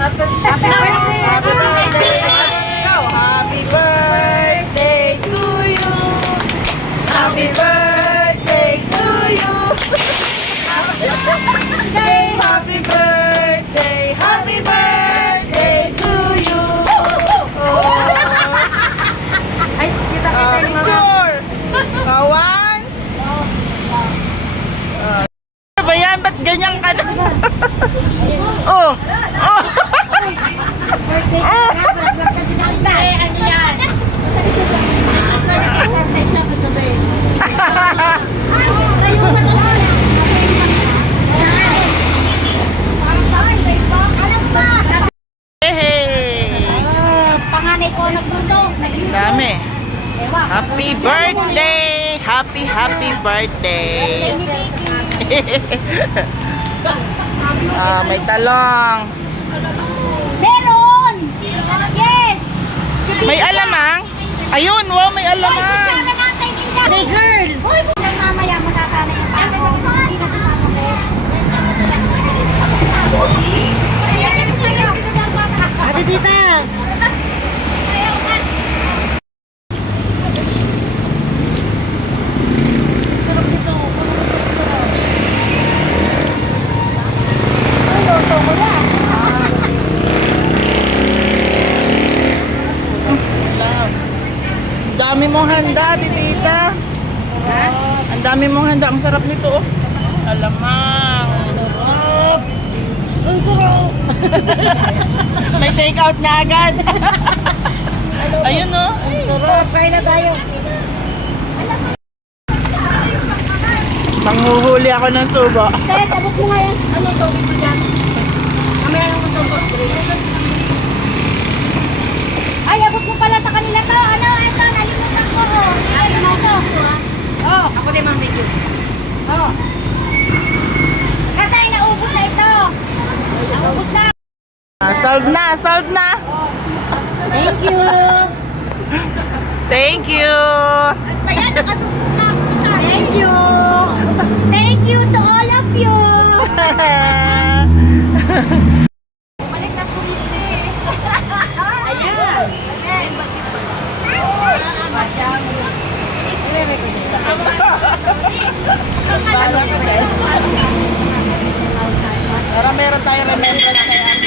Happy birthday! Ikaw, happy birthday to you! Happy birthday to you! Happy birthday! Happy birthday to you! Ay, kita-kita ni Mama. Picture! Kawan! Ano ba yan? Ba't ganyan ka na? Oh! Oh! Birthday ka na, vlog ka din sa anda. Ano yan? Nag-exercise siya kagabi. Ay, kayo ka na lang. Alam ba? Hey! Panganay ko nagbundok. Dami. Happy birthday! Happy birthday! May talong. Meron! Yes! May alamang? Ayun, wow, may alamang. Hey girl! Uy, mamaya masasanay yung tao. Hindi na kasama. Ate Tita! Sarap nito. Ay, loto ko lang. Ang dami mong handa, tita. Ha? Ang dami mong handa. Ang sarap nito, oh. Alamang. Sarap. Ang sarap! May take out na agad. Ayun, oh. Ang sarap. Kain na tayo. Manghuhuli ako ng subo. Kaya tabot mo nga yan. Ano to? Ito dyan. Mamaya lang mo ito. Ay, abot mo pala sa kanila to. Ano? Ito, nalimutan ko. Ano mo to? Oh. Ako din, Ma'am. Thank you. Oh. Kasi naubos na ito. Naubos na. Solved na, solved na. Thank you. Thank you. At pa yan, nakasuko na ako sa sari. Thank you. Thank you to all of you. Bumalik na po dito eh. Ayan. Para meron tayong remembrance na yan.